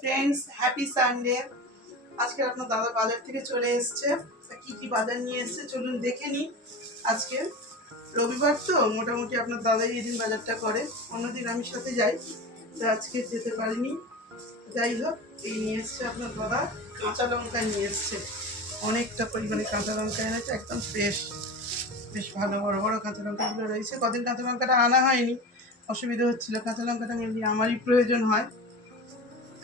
Friends, happy Sunday. আজকে আপনার দাদা বাজার থেকে চলে এসছে। কি কি বাজার নিয়ে এসছে চলুন দেখে নিই। আজকে রবিবার তো মোটামুটি আপনার দাদাই এদিন বাজারটা করে, অন্যদিন আমি সাথে যাই, তো আজকে যেতে পারিনি। যাই হোক, এই নিয়ে এসছে আপনার দাদা কাঁচা লঙ্কা নিয়ে এসছে, অনেকটা পরিমাণে কাঁচা লঙ্কা এনেছে, একদম ফ্রেশ, বেশ ভালো বড় বড় কাঁচা লঙ্কাগুলো রয়েছে। কদিন কাঁচা লঙ্কাটা আনা হয়নি, অসুবিধা হচ্ছিল, কাঁচা লঙ্কাটা মেনলি আমারই প্রয়োজন হয়।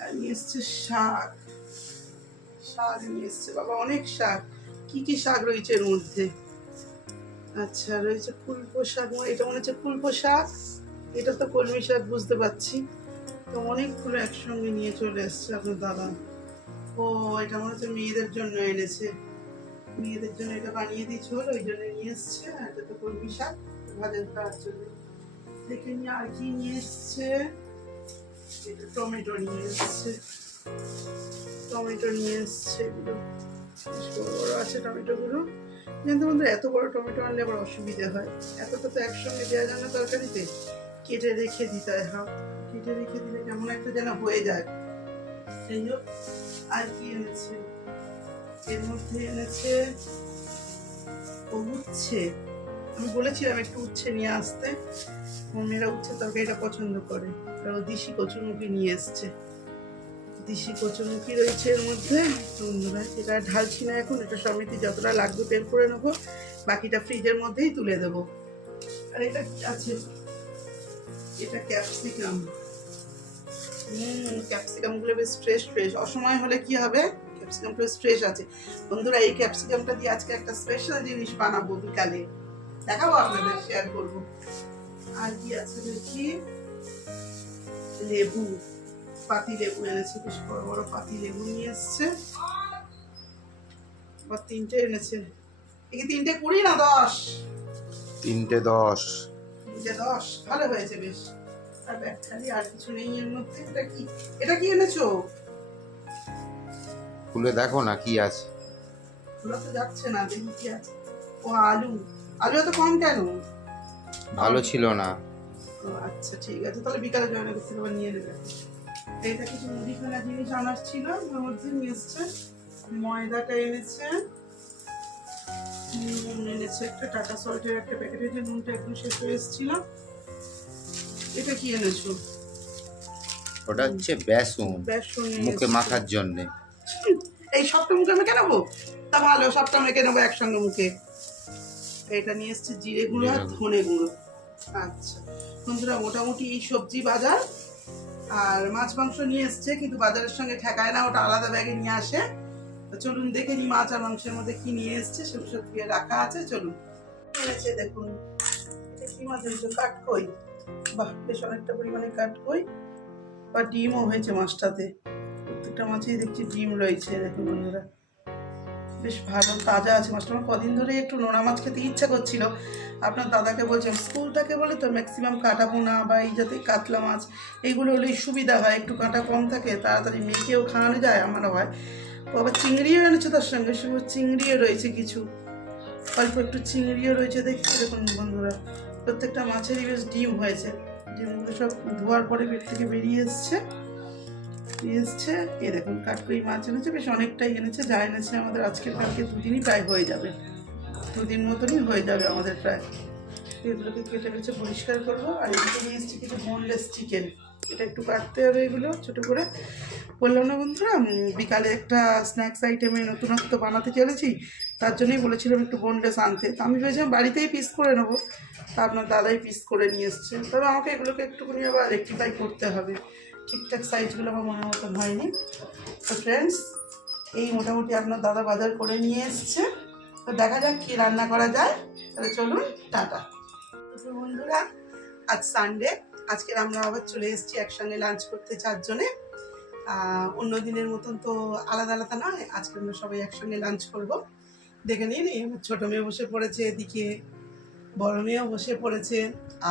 আর নিয়ে এসছে শাক, শাক নিয়ে এসছে বাবা, অনেক শাক। কি কি শাক রয়েছে এর মধ্যে? আচ্ছা, রয়েছে কুলপো শাক, এটা মনে হচ্ছে কুলপো শাক, এটা তো কলমি শাক বুঝতে পারছি। তো অনেকগুলো একসঙ্গে নিয়ে চলে এসছে আপনার দাদা। ও, এটা মনে হচ্ছে মেয়েদের জন্য এনেছে, মেয়েদের জন্য এটা বানিয়ে দিয়েছিল, ওই জন্য নিয়ে এসছে। আর এটা তো কলমি শাক ভাজা খাওয়ার জন্য। দেখে নিয়ে আর কি নিয়ে এসছে। এটা টমেটো নিয়ে এসছে, টমেটো নিয়ে এসছে, এগুলো বড় বড় আছে টমেটোগুলো। কিন্তু বন্ধু, এত বড় টমেটো আনলে আবার অসুবিধা হয়, এতটা তো একসঙ্গে দেওয়া যায় না তরকারিতে, কেটে রেখে দিতে হয়। হাফ কেটে রেখে দিলে কেমন একটা যেন হয়ে যায়। সেই হোক, আর কি এনেছে এর মধ্যে? এনেছে উচ্ছে। আমি বলেছিলাম একটু উচ্ছে নিয়ে আসতে, আমার মেয়েরা উচ্ছে তরকারিটা পছন্দ করে। আর ও দিশি কচুরমুখী নিয়ে এসছে, দিশি কচুরমুখী রয়েছে এর মধ্যে। বন্ধুরা, এটা ঢালছি না এখন, এটা সমিতি যতটা লাগবে বের করে নেবো, বাকিটা ফ্রিজের মধ্যেই তুলে দেবো। আর এটা কি আছে? এটা ক্যাপসিকাম। ক্যাপসিকাম গুলো বেশ ফ্রেশ ফ্রেশ, অসময় হলে কি হবে, ক্যাপসিকাম বেশ ফ্রেশ আছে। বন্ধুরা, এই ক্যাপসিকামটা দিয়ে আজকে একটা স্পেশাল জিনিস বানাবো, বিকালে দেখাবো আপনাদের, শেয়ার করবো। আর কি আছে দেখি, লেবু, পাতি লেবু এনেছে, বেশ বড় বড় পাতি লেবু নিয়ে এসছে। আবার তিনটে এনেছে, এই তিনটে 20 না 10? তিনটে 10। তিনটে 10, ভালো হয়েছে বেশ। আর ব্যাগ খালি, আর কিছু নেই এর মধ্যে। এটা কি, এটা কি এনেছো? খুলে দেখো না কি আছে। খোলা তো যাচ্ছে না, দেখি কি আছে। ও, আলু। আলু এত কম কেন? ভালো ছিল না। ও আচ্ছা, ঠিক আছে, তাহলে বিকালে জয়েন করতে আবার নিয়ে নেবে। এইটা কিছু মুদিখানা জিনিস আনার ছিল, ওর মধ্যে নিয়ে এসছে। ময়দাটা এনেছে, নুন এনেছে একটা, টাটা সল্টের একটা প্যাকেটের, যে নুনটা একদম শেষ হয়ে এসেছিল। এটা কি এনেছো? ওটা হচ্ছে বেসন, বেসন মুখে মাখার জন্য। এই সবটা মুখে মেখে নেবো? তা ভালো, সবটা মেখে নেবো একসঙ্গে মুখে। এটা নিয়ে এসছে জিরে গুঁড়ো আর ধনে গুঁড়ো। আচ্ছা বন্ধুরা, মোটামুটি এই সবজি বাজার। আর মাছ মাংস নিয়ে এসছে, কিন্তু বাজারের সঙ্গে ঠেকায় না, ওটা আলাদা ব্যাগে নিয়ে আসে। চলুন দেখে নি মাছ আর মাংসের মধ্যে কি নিয়ে এসছে, সেগুলো সব দিয়ে রাখা আছে। চলুন, এনেছে দেখুন, এটা কি মাছ হয়েছে? কাঠকই। বাহ, বেশ অনেকটা পরিমাণে কাঠকই। বা ডিমও হয়েছে মাছটাতে, প্রত্যেকটা মাছেই দেখছি ডিম রয়েছে। দেখুন বন্ধুরা, বেশ ভালো তাজা আছে মাছটা। আমার কদিন ধরে একটু নোনা মাছ খেতে ইচ্ছা করছিল। আপনার দাদাকে বলছিলাম, স্কুলটাকে বলে তো ম্যাক্সিমাম কাঁটা পোনা বা এই যাতে কাতলা মাছ এইগুলো হলেই সুবিধা হয়, একটু কাঁটা কম থাকে, তাড়াতাড়ি মেয়েকেও খাওয়ানো যায়, আমারও হয়। ও আবার চিংড়িও এনেছে তার সঙ্গে, সঙ্গে চিংড়িও রয়েছে কিছু, অল্প একটু চিংড়িও রয়েছে। দেখছি দেখুন বন্ধুরা, প্রত্যেকটা মাছেরই বেশ ডিম হয়েছে। ডিমগুলো সব ধোয়ার পরে পেট থেকে বেরিয়ে এসছে। এ দেখুন, কাঠকই মাছ এনেছে, বেশ অনেকটাই এনেছে। যা এনেছে আমাদের আজকে কালকে দুদিনই প্রায় হয়ে যাবে, দুদিন মতনই হয়ে যাবে আমাদের প্রায়। এগুলোকে কেটে কেটে পরিষ্কার করবো। আর এদিকে নিয়ে এসেছি কিছু বোনলেস চিকেন, এটা একটু কাটতে হবে, এগুলো ছোটো করে। বললাম না বন্ধুরা, বিকালে একটা স্ন্যাক্স আইটেমে নতুনত্ব বানাতে চলেছি, তার জন্যই বলেছিলাম একটু বোনলেস আনতে। তো আমি ভেবেছিলাম বাড়িতেই পিস করে নেবো, তা আপনার দাদাই পিস করে নিয়ে এসছে। তবে আমাকে এগুলোকে একটুখানি আবার রেক্টিফাই করতে হবে, ঠিকঠাক সাইজগুলো আমার মনের মতন হয়নি। তো ফ্রেন্ডস, এই মোটামুটি আপনার দাদা বাজার করে নিয়ে এসছে। তো দেখা যাক কী রান্না করা যায়। তাহলে চলুন, টাটা। তো বন্ধুরা, আজ সানডে, আজকে আমরা আবার চলে এসেছি একসঙ্গে লাঞ্চ করতে চারজনে। অন্য দিনের মতন তো আলাদা আলাদা নয়, আজকে আমরা সবাই একসঙ্গে লাঞ্চ করব। দেখে নিন, ছোটো মেয়ে বসে পড়েছে এদিকে, বড় মেয়েও বসে পড়েছে,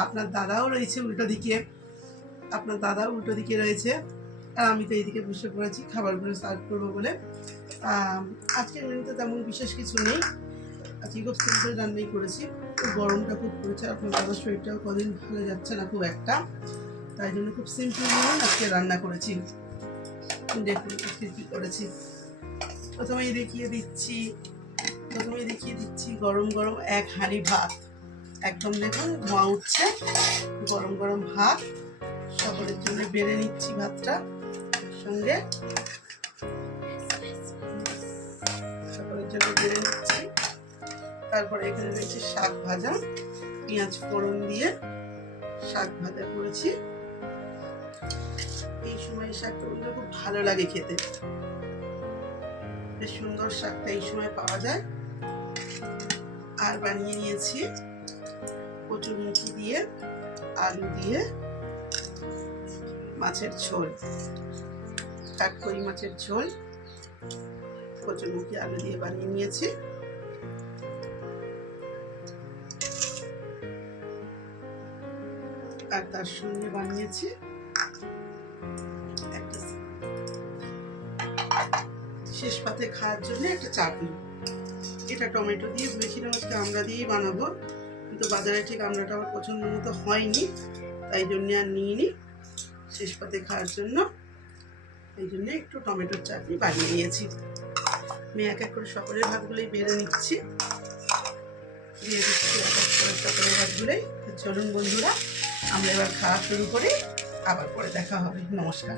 আপনার দাদাও রয়েছে উল্টো দিকে, আপনার দাদাও উল্টো দিকে রয়েছে, আর আমি তো এইদিকে বসে পড়েছি খাবারগুলো সার্ভ করবো বলে। আজকের মেনুতে তেমন বিশেষ কিছু নেই, আজকে খুব সিম্পল রান্নাই করেছি। গরমটা খুব পড়েছে, আপনার দাদার শরীরটাও কদিন ভালো যাচ্ছে না খুব একটা, তাই জন্য খুব সিম্পল আজকে রান্না করেছি। দেখুন আজকে কি করেছি। প্রথমেই দেখিয়ে দিচ্ছি গরম গরম এক হাঁড়ি ভাত, একদম দেখুন ধোঁয়া উঠছে। গরম গরম ভাত সকলের জন্য বেড়ে নিচ্ছি ভাতটা, সঙ্গে সকলের জন্য বেড়ে নিচ্ছি। তারপরে এখানে রয়েছে শাক ভাজা, পেঁয়াজ ফোড়ন দিয়ে শাক ভাজা করেছি। এই সময় শাকটা খুব ভালো লাগে খেতে, বেশ সুন্দর শাকটা এই সময় পাওয়া যায়। আর বানিয়ে নিয়েছি কচুরমুখী দিয়ে আলু দিয়ে মাছের ঝোল, কাঠকড়ি মাছের ঝোল কচুরমুখী আলু দিয়ে বানিয়ে নিয়েছি। আর তার সঙ্গে বানিয়েছি একটা শেষ পাতে খাওয়ার জন্য একটা চাটনি। এটা টমেটো দিয়ে ভেবেছিলাম আজকে আমড়া দিয়েই বানাবো, কিন্তু বাজারে ঠিক আমড়াটা আমার পছন্দ মতো হয়নি, তাই জন্য আর নিইনি। শেষ পাতে খাওয়ার জন্য এই জন্য একটু টমেটোর চাটনি বানিয়ে নিয়েছি। আমি এক এক করে সকলের ভাতগুলোই বেড়ে নিচ্ছি, দিয়ে দিচ্ছি এক এক করে সকলের ভাতগুলোই। চলুন বন্ধুরা, আমরা এবার খাওয়া শুরু করি, আবার পরে দেখা হবে। নমস্কার।